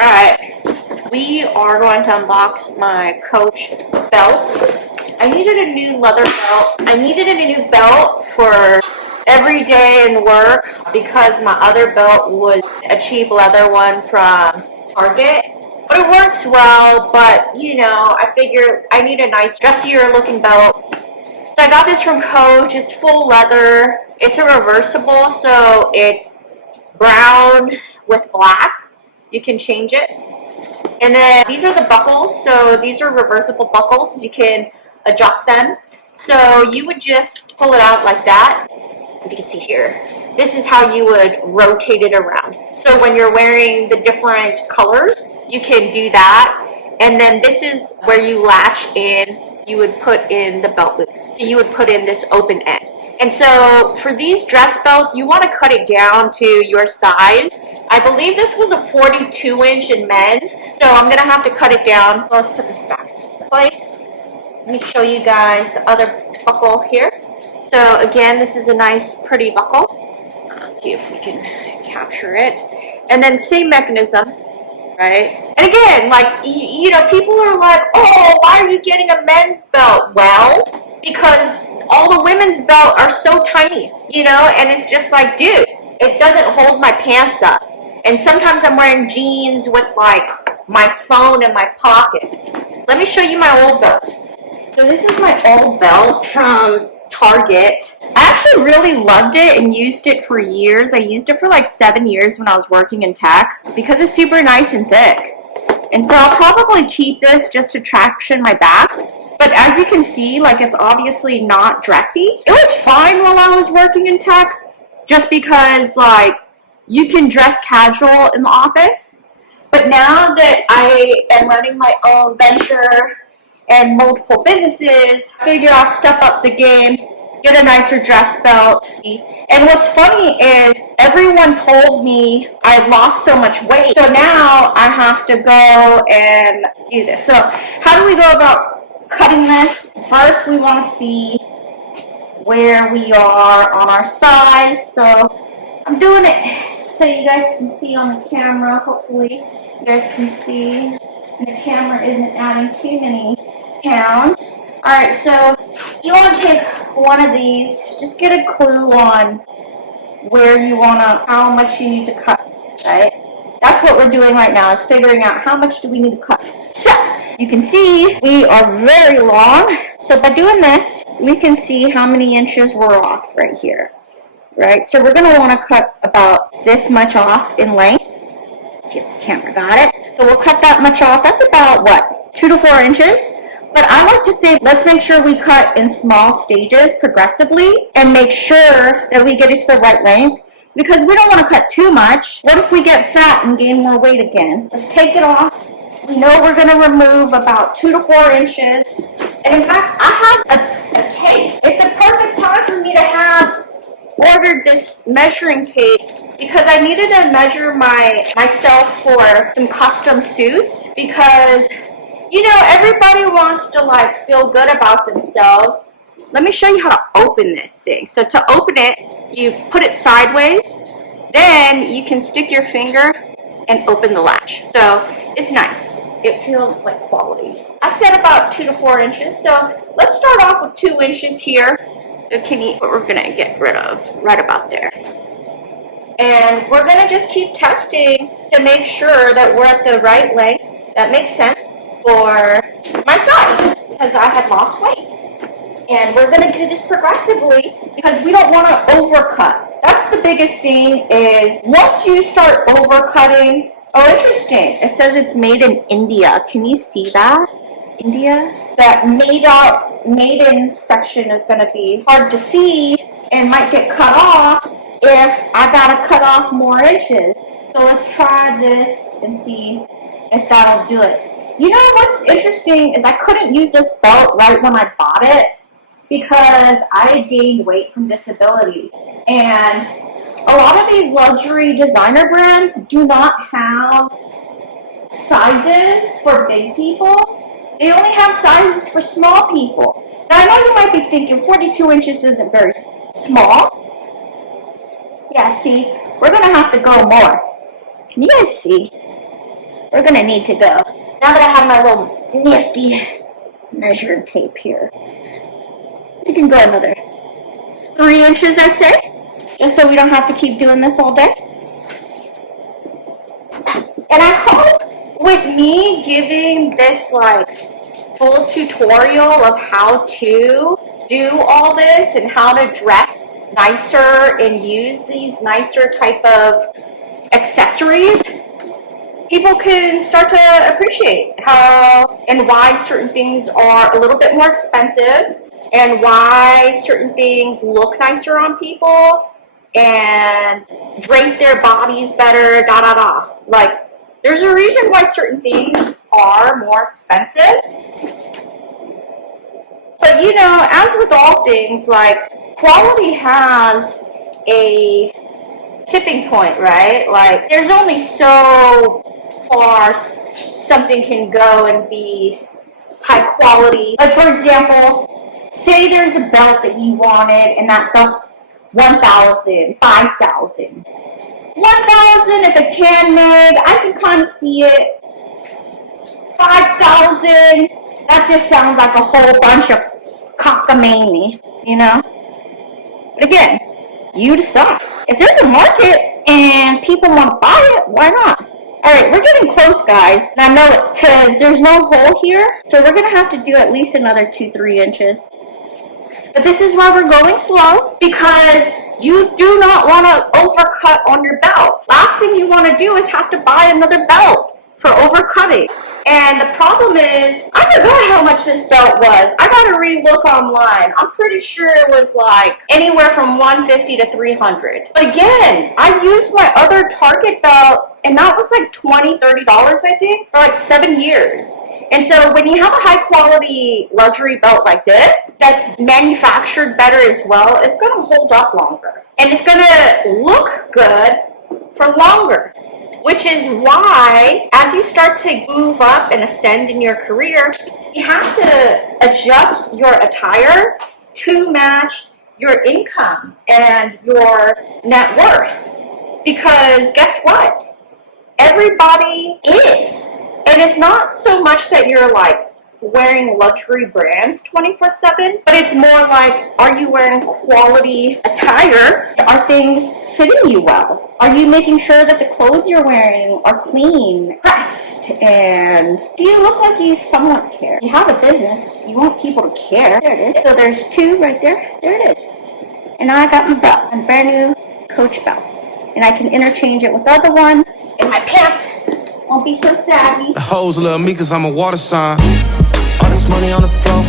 Alright, we are going to unbox my Coach belt. I needed a new leather belt. I needed a new belt for every day in work because my other belt was a cheap leather one from Target. But it works well, but you know, I figure I need a nice dressier looking belt. So I got this from Coach. It's full leather. It's a reversible, so it's brown with black. You can change it. And then these are the buckles. So these are reversible buckles. You can adjust them. So you would just pull it out like that. If you can see here, this is how you would rotate it around. So when you're wearing the different colors, you can do that. And then this is where you latch in. You would put in the belt loop. So you would put in this open end. And so for these dress belts, you want to cut it down to your size. I believe this was a 42-inch in men's, so I'm going to have to cut it down. So let's put this back in place. Let me show you guys the other buckle here. So again, this is a nice, pretty buckle. Let's see if we can capture it. And then same mechanism, right? And again, like, you know, people are like, oh, why are you getting a men's belt? Well, because all the women's belt are so tiny, you know, and it's just like, dude, it doesn't hold my pants up. And sometimes I'm wearing jeans with like my phone in my pocket. Let me show you my old belt. So this is my old belt from Target. I actually really loved it and used it for years. I used it for like 7 years when I was working in tech because it's super nice and thick. And so I'll probably keep this just to traction my back. But as you can see, like, it's obviously not dressy. It was fine while I was working in tech, just because, like, you can dress casual in the office. But now that I am running my own venture and multiple businesses, I figure I'll step up the game, get a nicer dress belt. And what's funny is everyone told me I had lost so much weight. So now I have to go and do this. So how do we go about cutting this? First, we want to see where we are on our size. So I'm doing it so you guys can see on the camera. Hopefully you guys can see and the camera isn't adding too many pounds. Alright, so you want to take one of these, just get a clue on where you want to, how much you need to cut, right? That's what we're doing right now, is figuring out how much do we need to cut. So you can see we are very long. So by doing this, we can see how many inches we're off right here, right? So we're going to want to cut about this much off in length. Let's see if the camera got it. So we'll cut that much off. That's about, what, 2 to 4 inches? But I like to say, let's make sure we cut in small stages progressively and make sure that we get it to the right length, because we don't want to cut too much. What if we get fat and gain more weight again? Let's take it off. We know we're going to remove about 2 to 4 inches. And in fact, I have a tape. It's a perfect time for me to have ordered this measuring tape because I needed to measure myself for some custom suits, because you know, everybody wants to like feel good about themselves. Let me show you how to open this thing. So to open it, you put it sideways, then you can stick your finger and open the latch. So it's nice. It feels like quality. I said about 2 to 4 inches. So let's start off with 2 inches here. So can you, what we're gonna get rid of right about there. And we're gonna just keep testing to make sure that we're at the right length. That makes sense for my size, because I had lost weight. And we're going to do this progressively because we don't want to overcut. That's the biggest thing, is once you start overcutting. Oh, interesting. It says it's made in India. Can you see that? India? That made in section is going to be hard to see and might get cut off if I got to cut off more inches. So let's try this and see if that'll do it. You know what's interesting is I couldn't use this belt right when I bought it because I had gained weight from disability. And a lot of these luxury designer brands do not have sizes for big people. They only have sizes for small people. Now I know you might be thinking 42 inches isn't very small. Yeah, see, we're going to have to go more. Can you guys see? we're gonna need to go. Now that I have my little nifty measuring tape here, we can go another 3 inches, I'd say, just so we don't have to keep doing this all day. And I hope with me giving this like full tutorial of how to do all this and how to dress nicer and use these nicer type of accessories, people can start to appreciate how and why certain things are a little bit more expensive and why certain things look nicer on people and drape their bodies better, da da da. Like, there's a reason why certain things are more expensive. But you know, as with all things, like, quality has a tipping point, right? Like, there's only so far something can go and be high quality. Like, for example, say there's a belt that you wanted and that belt's $1,000, $5,000. $1,000 if it's handmade, I can kind of see it. $5,000, that just sounds like a whole bunch of cockamamie, you know? But again, you decide. If there's a market and people want to buy it, why not? Alright, we're getting close, guys. And I know it because there's no hole here, so we're going to have to do at least another 2-3 inches. But this is why we're going slow, because you do not want to overcut on your belt. Last thing you want to do is have to buy another belt for overcutting. And the problem is, I forgot how much this belt was. I got to re-look online. I'm pretty sure it was like anywhere from $150 to $300. But again, I used my other Target belt, and that was like $20, $30, I think, for like 7 years. And so when you have a high quality luxury belt like this, that's manufactured better as well, it's going to hold up longer. And it's going to look good for longer. Which is why, as you start to move up and ascend in your career, you have to adjust your attire to match your income and your net worth. Because guess what? Everybody is. And it's not so much that you're like wearing luxury brands 24/7, but it's more like, are you wearing quality attire? Are things fitting you well? Are you making sure that the clothes you're wearing are clean, pressed, and do you look like you somewhat care? You have a business, you want people to care. There it is. So there's 2 right there. There it is. And now I got my belt, my brand new Coach belt. And I can interchange it with the other one, and my pants won't be so saggy. The hoes love me cause I'm a water sign. All this money on the floor.